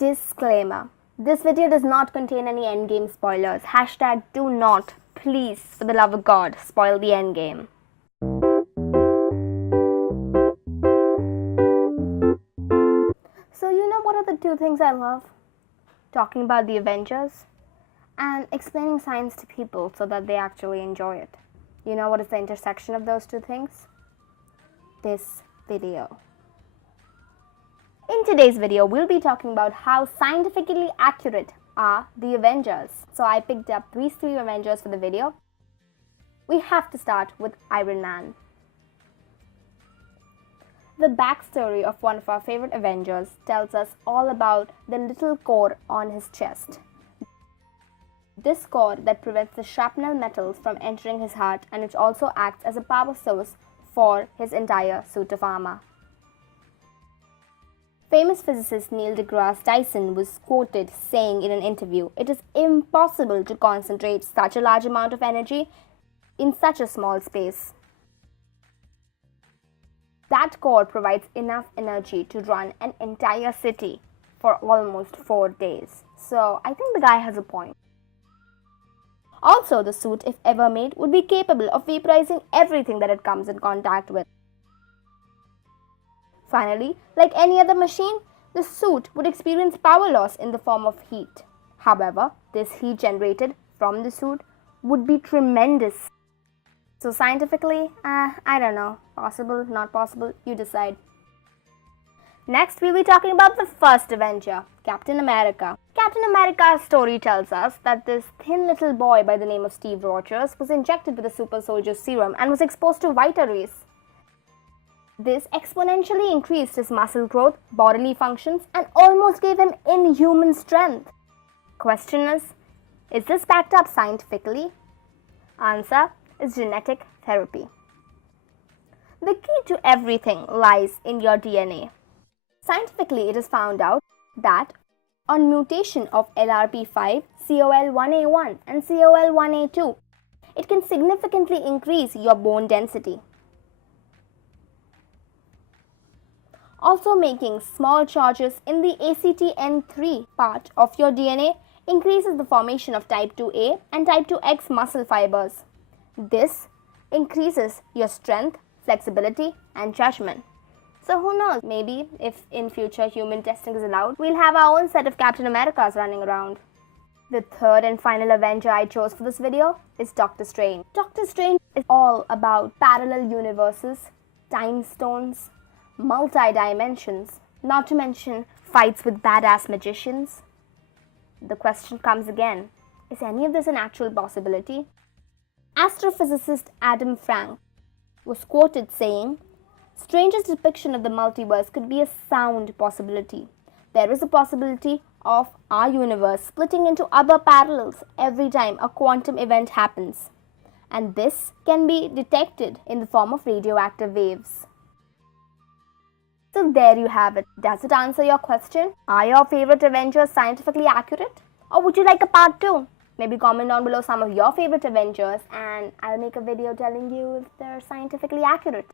Disclaimer. This video does not contain any endgame spoilers. Hashtag do not, please, for the love of God, spoil the endgame. So you know what are the two things I love? Talking about the Avengers and explaining science to people so that they actually enjoy it. You know what is the intersection of those two things? This video. In today's video, we'll be talking about how scientifically accurate are the Avengers. So I picked up these three Avengers for the video. We have to start with Iron Man. The backstory of one of our favorite Avengers tells us all about the little core on his chest. This core that prevents the shrapnel metals from entering his heart, and which also acts as a power source for his entire suit of armor. Famous physicist Neil deGrasse Tyson was quoted saying in an interview, "It is impossible to concentrate such a large amount of energy in such a small space." That core provides enough energy to run an entire city for almost 4 days. So I think the guy has a point. Also, the suit, if ever made, would be capable of vaporizing everything that it comes in contact with. Finally, like any other machine, the suit would experience power loss in the form of heat. However, this heat generated from the suit would be tremendous. So scientifically, I don't know, possible, not possible, you decide. Next, we'll be talking about the first Avenger, Captain America. Captain America's story tells us that this thin little boy by the name of Steve Rogers was injected with a super soldier serum and was exposed to white rays. This exponentially increased his muscle growth, bodily functions, and almost gave him inhuman strength. Question is this backed up scientifically? Answer is genetic therapy. The key to everything lies in your DNA. Scientifically, it is found out that on mutation of LRP5, COL1A1 and COL1A2, it can significantly increase your bone density. Also, making small charges in the ACTN3 part of your DNA increases the formation of type 2A and type 2X muscle fibers. This increases your strength, flexibility, and judgment. So who knows, maybe if in future human testing is allowed, we'll have our own set of Captain Americas running around. The third and final Avenger I chose for this video is Doctor Strange. Doctor Strange is all about parallel universes, time stones, multi-dimensions, not to mention fights with badass magicians. The question comes again, is any of this an actual possibility? Astrophysicist Adam Frank was quoted saying, "Strange's depiction of the multiverse could be a sound possibility. There is a possibility of our universe splitting into other parallels every time a quantum event happens. And this can be detected in the form of radioactive waves." So there you have it. Does it answer your question? Are your favorite Avengers scientifically accurate? Or would you like a part 2? Maybe comment down below some of your favorite Avengers and I'll make a video telling you if they're scientifically accurate.